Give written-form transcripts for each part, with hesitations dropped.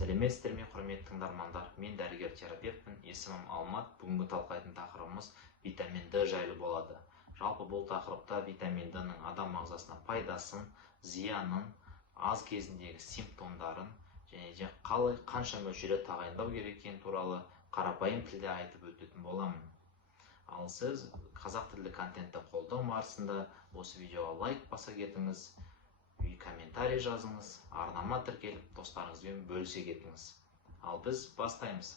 Сәлеметсіздер ме, құрметті тыңдармандар? Мен дәрігер-терапевтпін, есімім Алмат. Бүгінгі талқылайтын тақырыбымыз витамин D жайлы болады. Жалпы бұл тақырыпта витамин D-ның адам ағзасына пайдасын, зиянын, аз кезіндегі симптомдарын және де қанша мөлшерде тағайындау керек екені туралы қарапайым тілде айтып өтетін боламын. Ал сіз қазақ тілді контентті қолдау барысында осы видеоға лайк баса кетіңіз, комментарий жазыңыз, арнама тіркеліп достарыңызбен бөлісе кетіңіз. Ал біз бастаймыз.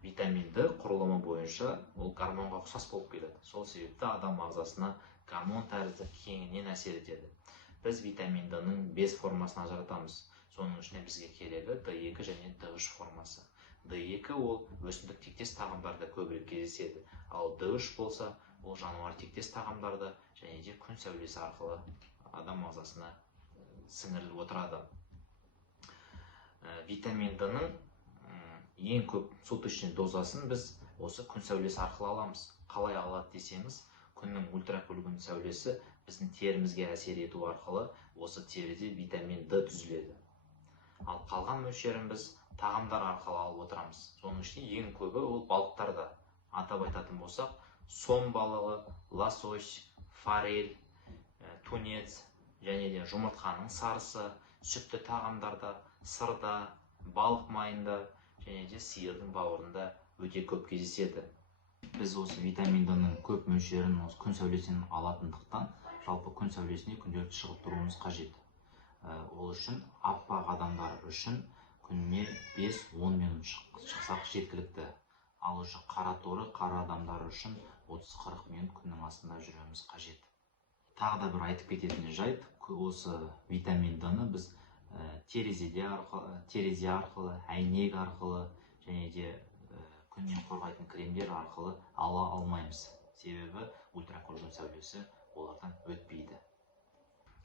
Витамин D құрылымы бойынша ол гормонға ұқсас болып келеді. Сол себепті адам ағзасына гормон тәрізді кеңінен әсер етеді. Біз витамин D-ның 5 формасын ажыратамыз. Соның ішінде бізге керегі D2 және D3 формасы. D2 ол өсімдік тектес тағамдарда көбірек кездеседі, ал D3 болса, ол жануар тектес тағамдарда және де күн сәулесі арқылы адам ағзасына сіңіріліп отырады. Витамин D-ның ең көп суточный дозасын біз осы күн сәулесі арқылы аламыз. Қалай алады десеңіз, күннің ультракүлгін сәулесі біздің терімізге әсер ету арқылы осы теріде витамин D түзіледі. Ал қалған мөлшерін біз тағамдар арқылы алып отырамыз. Соның ішінде ең көбі ол балықтарда. Атап айтатын болсақ, сом балығы, лосось, форель, тунец және де жұмыртқаның сарысы, сүтті тағамдарда, сырда, балық майында және де сиырдың бауырында өте көп кездеседі. Біз осы витамин D-ның көп мөлшерін осы күн сәулесінен алатындықтан, жалпы күн сәулесіне күнделікті шығып тұруымыз қажет. Ол үшін аппақ адамдар үшін күніне 5-10 минут шықсақ жеткілікті. Ал үшін қара торы, қара адамдар үшін 30-40 минут күннің астында жүруіміз қажет. Тағы да бір айтып кететін жайт, осы витамин D-ны біз терезе арқылы, әйнек арқылы және де күннен қорғайтын кремдер арқылы ала алмаймыз. Себебі ультракүлгін сәулесі олардан өтпейді.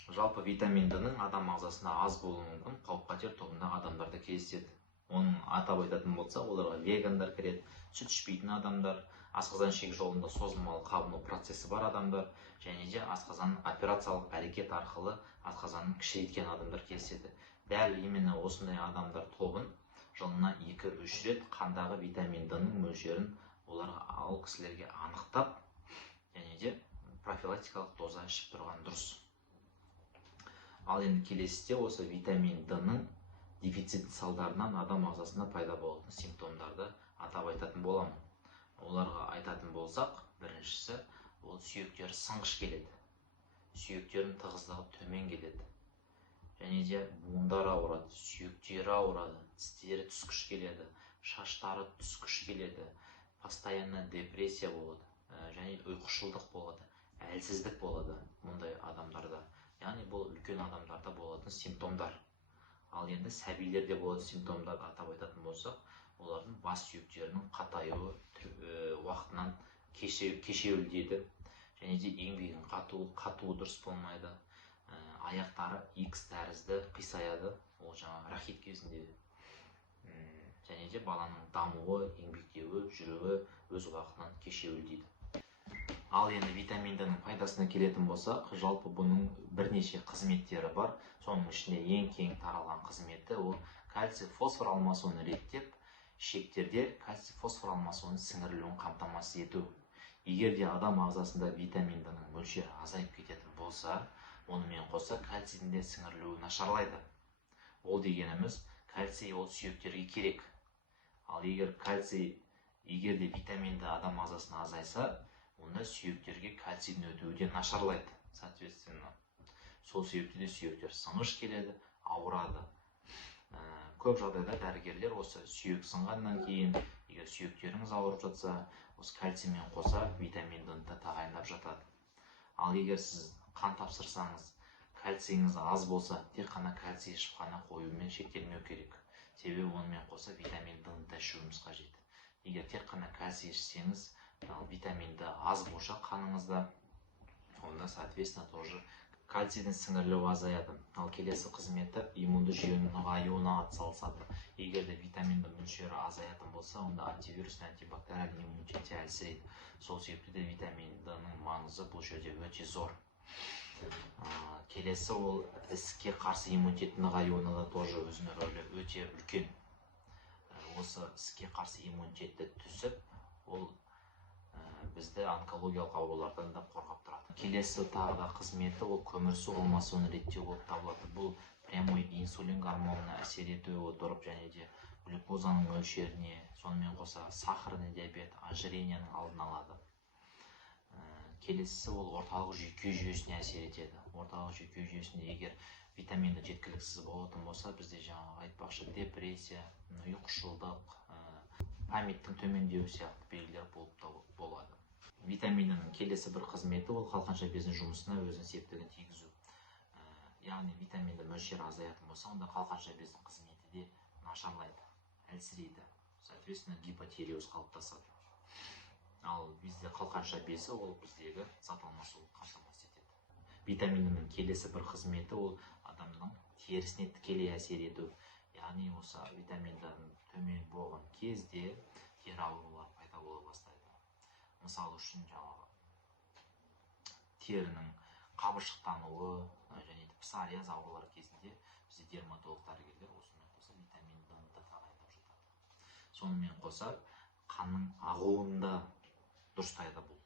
Жалпы витамин D-ның адам ағзасында аз болуы мүмкін, қауіп-қатер тобындағы адамдарда кездеседі. Оның атап айтатын болса, оларға вегандар кіреді, сүт ішпейтін адамдар, асқазан ішек жолында созылмалы қабыну процесі бар адамдар және де асқазанның операциялық әрекет арқылы асқазанын кішірейткен адамдар кездеседі. Дәл именно осындай адамдар тобын жылына 2-3 рет қандағы витамин D-ның мөлшерін оларға ал кісілерге анықтап және де профилактикалық доза ішіп тұрған дұрыс. Ал енді келесіде осы витамин D-ның дефицит салдарынан адам ағзасында пайда болатын симптомдарды атап айтатын боламын. Оларға айтатын болсақ, біріншісі ол сүйектері сынғыш келеді. Сүйектердің тығыздығы төмен келеді. Және де буындары ауырады, сүйектері ауырады, тістері түскіш келеді, шаштары түскіш келеді, постоянно депрессия болады, және ұйқышылдық болады, әлсіздік болады мұндай адамдарда. Яғни бұл үлкен адамдарда болатын симптомдар. Ал енді сәбилерде болатын симптомдар атап айтатын болсақ, олардың бас сүйектерінің қатаюы уақытынан кешеуілдейді және де еңбегінің қатуы дұрыс болмайды, аяқтары X тәрізді қисаяды, ол жаңа рахит кезінде, және де баланың дамуы, еңбектеуі, жүруі өз уақытынан кешеуілдейді. Ал енді витамин D-ның пайдасына келетін болсақ, жалпы бұның бірнеше қызметтері бар. Соның ішінде ең кең таралған қызметі ол кальций фосфор алмасуын реттеп, ішектерде кальций фосфор алмасуының сіңірілуін қамтамасыз ету. Егер де адам ағзасында витамин D-ның мөлшері азайып кететін болса, онымен қоса кальцийдің де сіңірілуі нашарлайды. Ол дегеніміз, кальций ол сүйектерге керек. Ал егер де витамин D адам ағзасына азайса, онда сүйектерге кальцийдің өтуі де нашарлайды, соответственно. Сол себепті де сүйектер сынғыш келеді, ауырады. Көп жағдайда дәрігерлер осы сүйек сынғаннан кейін, егер сүйектеріңіз ауырып жатса, осы кальциймен қоса витамин D-ны тағайындап жатады. Ал егер сіз қан тапсырсаңыз, кальцийіңіз аз болса, тек қана кальций ішіп қана қоюмен шектелмеу керек. Себебі онымен қоса витамин D-ны да ішуіміз қажет. Егер тек қана кальций ішсеңіз, витамин D аз болса қаныңызда, онда соответственно тоже кальцийдің сіңірілуі азаяды. Ал келесі қызметі иммунды жүйенің нығаюына атсалысады. Егер де витамин D мөлшері азаятын болса, онда антивирусный, антибактериальный иммунитет әлсірейді. Сол себепті де витамин D-ның маңызы бұл жерде өте зор. Келесі ол ісікке қарсы иммунитет нығаюына да тоже өзінің рөлі өте үлкен. осы іске қарсы иммунитетті түсіп, ол бізді онкологиялық аурулардан да қорғап тұрады. Келесі тағы да қызметі ол көмірсу алмасуын реттеу болып табылады. Бұл прямой инсулин гормонына әсер ете отырып, және де глюкозаның мөлшеріне, сонымен қоса сахарный диабет, ожирениенің алдын алады. Келесісі ол орталық жүйке жүйесіне әсер етеді. Орталық жүйке жүйесінде егер витаминді жеткіліксіз болатын болса, бізде жаңағы айтпақшы депрессия, ұйқышылдық, памяттің төмендеуі сияқты белгілер болады. Витаминінің келесі бір қызметі ол қалқанша безінің жұмысына өзінің септігін тигізу. Яғни витаминді мөлшері азаятын болса, онда қалқанша бездің қызметі де нашарлайды, әлсірейді. Соответственно, гипотиреоз қалыптасады. Ал бізде қалқанша безі ол біздегі зат алмасуды қамтамасыз етеді. Витаминінің келесі бір қызметі ол адамның терісіне тікелей әсер ету. Яғни осы витаминдардың төмен болған кезде тері аурулары пайда бола бастайды. Мысалы үшін жаңағы терінің қабыршықтануы және де псориаз аурулары кезінде бізде дерматолог дәрігерлер осымен қоса витамин Д-ны да тағайындап жатады. Сонымен қоса қанның ағуында дұрыстайды бұл.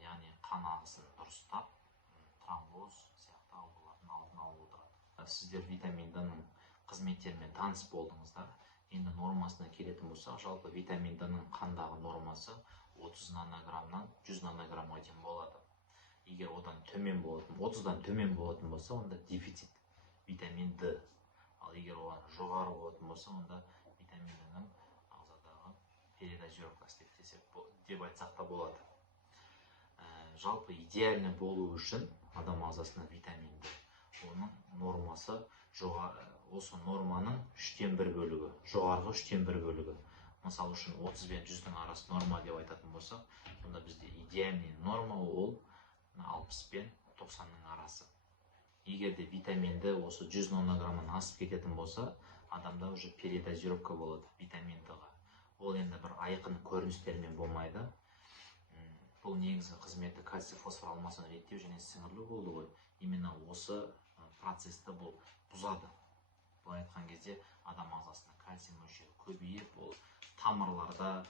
Яғни қан ағысын дұрыстап, тромбоз сияқты аурулардың алдын алып отырады. Сіздер витамин Д-ның қызметтерімен таныс болдыңыздар. Енді нормасына келетін болсақ, жалпы витамин Д-ның қандағы нормасы 30 нанограммнан 100 нанограммға дейін болады. Егер одан төмен болатын, 30-дан төмен болатын болса, онда дефицит витамин Д. Ал егер оған жоғары болатын болса, онда витамин Д-ның ағзадағы передозировкасы деп айтсақ та болады. Жалпы идеальны болу үшін адам ағзасына витамин Д, оның нормасы осы норманың 3-тен 1 бөлігі, жоғарғы 3-тен 1 бөлігі. Мысалы үшін 30 бен 100-дің арасы норма деп айтатын болсақ, сонда бізде идеальный норма ол 60 бен 90-ның арасы. Егер де витаминді осы 100 нанограммнан асып кететін болса, адамда уже передозировка болады витамин Д-ға. Ол енді бір айқын көріністермен болмайды. Бұл негізі қызметі кальций фосфор алмасуын реттеу және сіңірілу болды ғой. Именно осы процесті бұл бұзады. Бұл айтқан кезде адам ағзасында кальций мөлшері көбейіп, ол тамырларда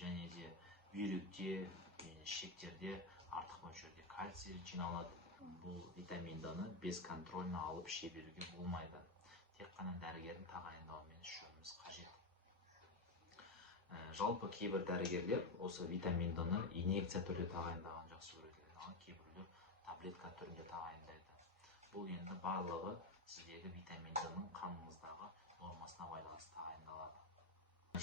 және де бүйректе, ішектерде артық мөлшерде кальций жиналады. Бұл витамин Д-ны бесконтрольно алып іше беруге болмайды. Тек қана дәрігердің тағайындауымен ішуіміз қажет. Жалпы кейбір дәрігерлер осы витамин Д-ны инъекция түрде тағайындаған жақсы көреді, ал кейбіреулер таблетка түрінде тағайындайды. Бұл енді барлығы сіздегі витамин Д-ның қаныңыздағы нормасына байланысты тағайындалады.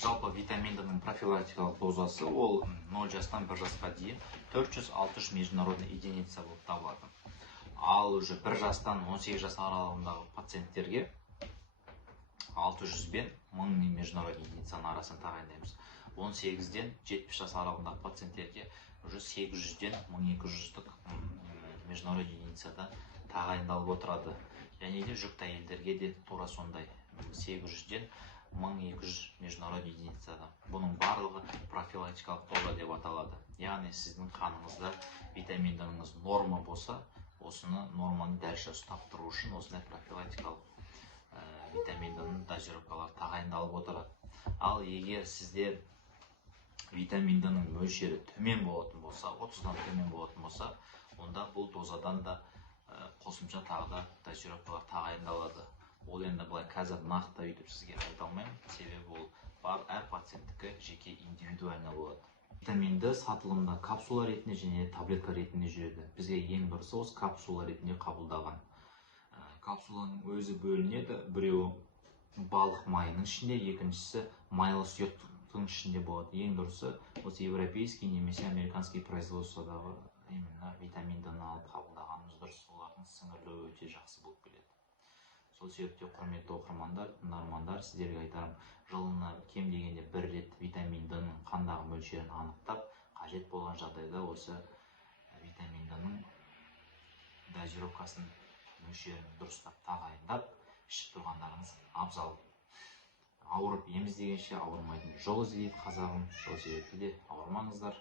Жалпы витамин Д-ның профилактикалық дозасы ол 0 жастан 1 жасқа дейін 400-600 международный единица болып табылады. Ал уже 1 жастан 18 жас аралығындағы пациенттерге 600 бен 1000 международный единицаның арасын тағайындаймыз. 18-ден 70 жас аралығындағы пациенттерге уже 800-ден 1200-дік международный единицада тағайындалып отырады. Және де жүкті әйелдерге де тура сондай 800-ден 1200 международный единицада. Бұның барлығы профилактикалық доза деп аталады. Яғни сіздің қаныңызда витамин Д-ңыз норма болса, осыны норманы дәлше ұстап тұру үшін осындай профилактикалық витамин Д-ның дозировкалар тағайындалып отырады. Ал егер сізде витамин Д-ның мөлшері төмен болатын болса, 30-дан төмен болатын болса, онда бұл дозадан да қосымша тағы да дозировкалар тағайындалады. Ол енді былай қазір нақты өйтіп сізге айта алмаймын, себебі ол әр пациенттікі жеке индивидуально болады. Витамин Д сатылымда капсула ретінде және таблетка ретінде жүреді. Бізге ең дұрысы осы капсула ретінде қабылдаған. Капсуланың өзі бөлінеді, біреуі балық майының ішінде, екіншісі майлы сұйықтықтың ішінде болады. Ең дұрысы осы европейский немесе американский производстводағы именно витамин Д-ны алып қабылдағанымыз дұрыс. Олардың сіңірілуі өте жақсы болып келеді. Сол себепте құрметті оқырмандар, тыңдармандар, сіздерге айтарым, жылына кем дегенде 1 рет витамин Д-ның қандағы мөлшерін анықтап, қажет болған жағдайда осы витамин Д-ның дозировкасын мөлшерін дұрыстап тағайындап ішіп тұрғандарыңыз абзал. Ауырып ем іздегенше ауырмайтын жол іздейді қазағым, сол себепті де ауырмаңыздар.